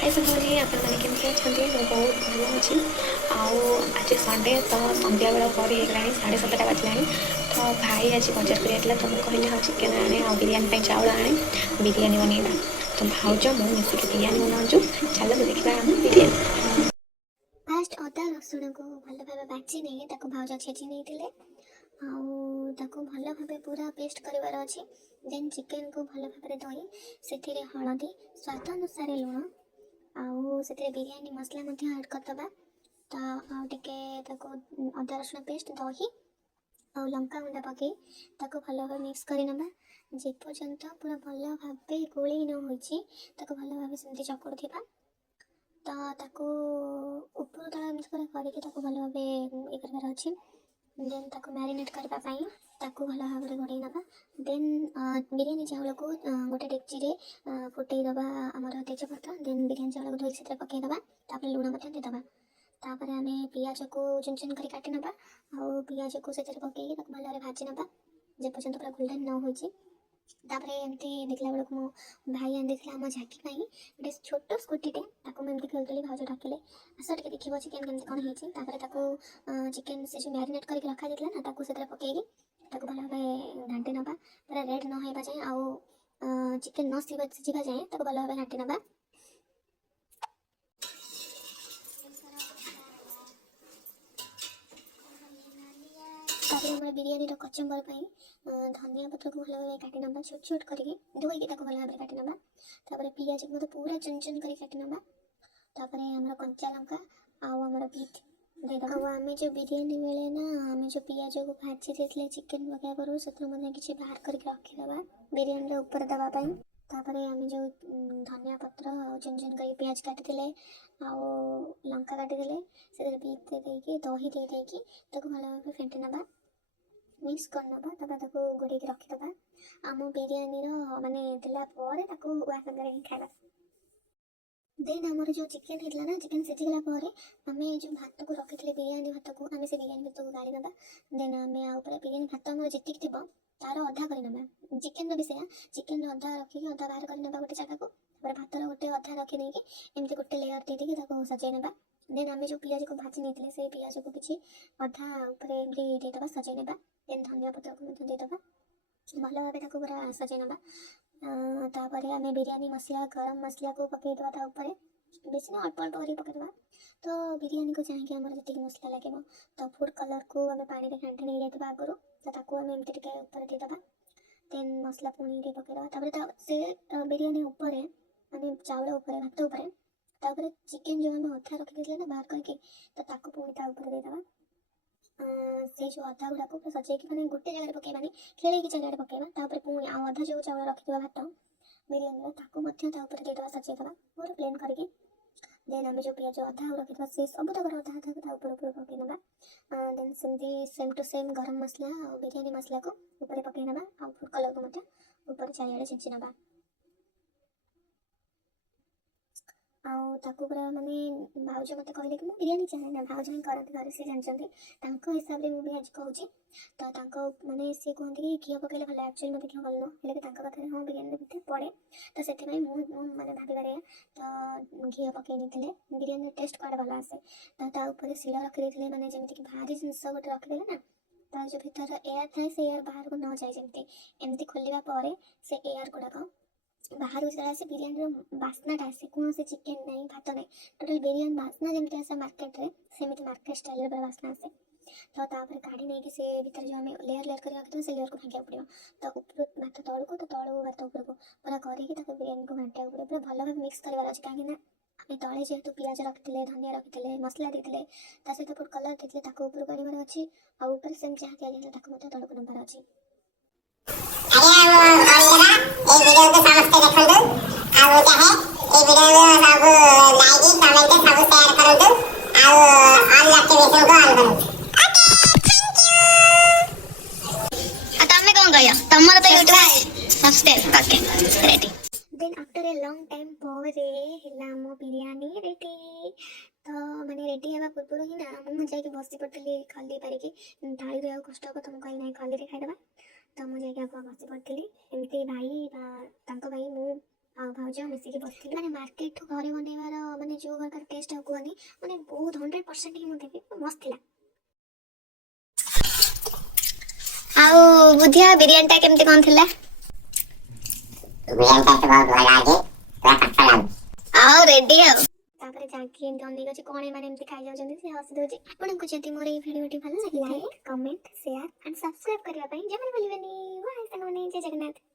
हाय सुनी आपने केमती अच्छा मुझे बहुत भल अच्छी आज संडे तो संध्या बेला पर साढ़े 7टा बाजला तो भाई आज बजार कर तो मुझे कहले हाँ चिकेन आने आ बिरियानी चाउल आने बिरियानी बनइबा तो भाज मुझे मिसिक बिरियानी बनाऊँ चलो देखा आम बिरियानी फास्ट अदा रसुण को भल भाव बाची नहीं भाज छेची नहीं भल भाव पूरा पेस्ट करार अच्छे देन चिकेन को भल भाव धोई से हलदी स्वाद अनुसार लुण आउ से बिरियानी मसला ऐड करदे तो अदा रसुण पेस्ट दही और लंका गुंडा पकई भल भाव मिक्स करना जेपर्यंत पूरा भल भाव गोल न हो भल भाव सेमती चकुड़ा तो ताको ऊपर तला एमती पूरा करके भल भाव ये करार अच्छे देन ताको मैरिनेट करने ताको भल भाव घोड़े नवा देन बिरियानी चाउल को गोटे डेक्ची फुटे दबा आमर तेजपत्र देन बिरियानी चाउल को धोई से पकईदबा लुण देदबा तापर आम पियाज को चुन चुन कर काटी नबा आउ पियाज को से पकई भल भाव भाजी नबा जेपर्यंत पूरा गोल्डन न हो तापर एमती देखला बेलू मो भाई आनी देखे आम झाकी गोटे छोट स्कूटीटे मुझे खेलुली भाज डाकिले आस टे देखिए चिकेन केमती कौन होती चिकेन से जो मैरिनेट करके रखा जाता ना से पकईकी भल भाव घाटी नवा पूरा रेड न होगा जाए आउ चिकेन न सीझा जाए भल भाव घाटी नवा बिरियानी कचम्बर धनिया पत्र को भल भाव काटी नवा छोट छोट करके धोईकी भल भाव काटी नवा पियाज को पूरा चुन चुन कर काटी नवा आमर कंचा लंका आमर बीट आम जो बिरियानी बेले ना आम जो पियाज को भाजी देते चिकेन पकाया करूँ से कि बाहर करके रखीदे बिरियानी ऊपर देवाई आम जो धनिया पत्र चुन चुन कर पियाज काटी लंका काटी से बीट दे दही देकी भल भाव फेंटी नवा मिक्स करना गोड़े रखीदे आम बिरियानी माने देला खाइबा देन आमर जो चिकेन होता ना चिकेन सीझीगला आम जो भात को रखी बिरियानी भात को आम से बिरियानी भात को गाड़ी नवा देन आम बिरियानी भात आम जी थी तार अधा करना चिकेन भी से चिकेन अधा रखिक अधा बाहर करना गोटे जगह को भातर गोटे अधा रखी एमती गोटे लेयर देदेकी सजाई ना देन आम जो पियाज को भाजी नहीं से पियाज को किसी अधा देदेबा सजाई ना देन धनिया पत्र को देदेबा भल भाव पूरा सजाई ना आम बिरियानी मसला गरम मसला को पकईदे ऊपर बेसी ना अल्प अल्प कर पकईदे तो बिरियानी को चाहिए आम जी मसला लगे तो फूड कलर को आम पानी में घाटी नहीं जाता आगुरी तो आम एमती ऊपर देदेबा देन मसला पुणी पकईदे से बिरियानी ऊपर माने चाउल ऊपर भात ऊपर चिकेन जो आम अधा रखी ना बाहर करके तो पुणी ऊपर देदेबा से जो अधा गुड़ा को सजाई मैंने गोटे जगह पकईबानी खेल जगह पकईबा पुणी अधा जो चाउल रखी भात बिरियानी देदेबा सजाईदे पूरा प्लेन करके देन आम जो पियाज अधा रखी से सब तक अधा अधा ऊपर ऊपर पकईना देन सेमती सेम टू सेम गरम मसला और बिरियानी मसला को ऊपर पकईना और फूड कलर को ऊपर चारिड़े छिंची ना पूरा माने भाउज मत कहले कि बिरियानी चाहे ना भाउज ही करते घर से जानते हिसाब से मुझे आज कहूँ तो माने सी कहते कि घी पकड़े भल एक्चुअली मत घी भल नुह कथा हाँ बिरियानी पड़े तो से मैंने भावे तो घी पकई नहीं बिरियानी टेस्ट कड़े भल आसे तो शिल रखीदे मैंने जमीक भारी जिनस गोटे रखीदे ना तो जो भीतर एयर थाए से एयर बाहर को न जाए जमी एमती खोलने से एयर गुड़ाक बाहर से बिरियानी बास्नाटा आसे कौन से चिकेन नहीं भात नहीं टोटल बिरियानी बास्ना जमी आसे मार्केट रे सेमती मार्केट स्टाइल बास्ना आसे तो काढ़ी नहीं से भीतर जो आम लेयर लेयर कर रखी से लेयर को भांगा पड़ो तो ऊपर भात तौल को तो तौल भात ऊपर को पूरा करके बिरियानी को घाटा पड़ो पूरा भल भाव मिक्स करार अच्छे कहीं आम तले जेहतु पियाज रखी धनिया रखी मसला देते सहित फूड कलर देते ऊपर को आनबार अच्छी और ऊपर सेम जहाँ दिया तौल को नबार अच्छी then after a long time biryani ready तो मैंने रेडी हवा पूर्व ही ना मुझे जाकि बसी पड़ी खली पारिकी थाली रहा कष्ट हम कही ना खली खाईदे तो मुझे बसी पड़ी एमती भाई भाई ଆଉ ଭାଉଜ ମିଶିକି ବସିଥିଲି ମାନେ ମାର୍କେଟଠୁ ଘରେ ବନେଇବାର ମାନେ ଯେଉଁ ପ୍ରକାର ଟେଷ୍ଟ ଆଉ କୁହନି ମାନେ ବହୁତ 100% ହିଁ ମୁଁ ଦେବି ମସ୍ତ ଥିଲା। ଆଉ ବୁଧିଆ ବିରିୟାନୀଟା କେମିତି କ'ଣ ଥିଲା? ବିରିୟାନୀ ଟା ବହୁତ ଭଲ ଲାଗେ, ପୁରା ଖଟା ଲାଗୁଛି। ଆଉ ରେଡି ଆଉ ତାପରେ ଯାଇକି ଏମିତି ଅନେଇକି ଅଛି କ'ଣ ଏମାନେ ଏମିତି ଖାଇଯାଉଛନ୍ତି ସେ ହସି ଦେଉଛି। ଆପଣଙ୍କୁ ଯଦି ମୋର ଏଇ ଭିଡ଼ିଓଟି ଭଲ ଲାଗିଲା like comment share and subscribe କରିବା ପାଇଁ ଜମାରୁ ଭୁଲିବେନି। ବାଏ ସାଙ୍ଗମାନେ, ଜୟ ଜଗନ୍ନାଥ।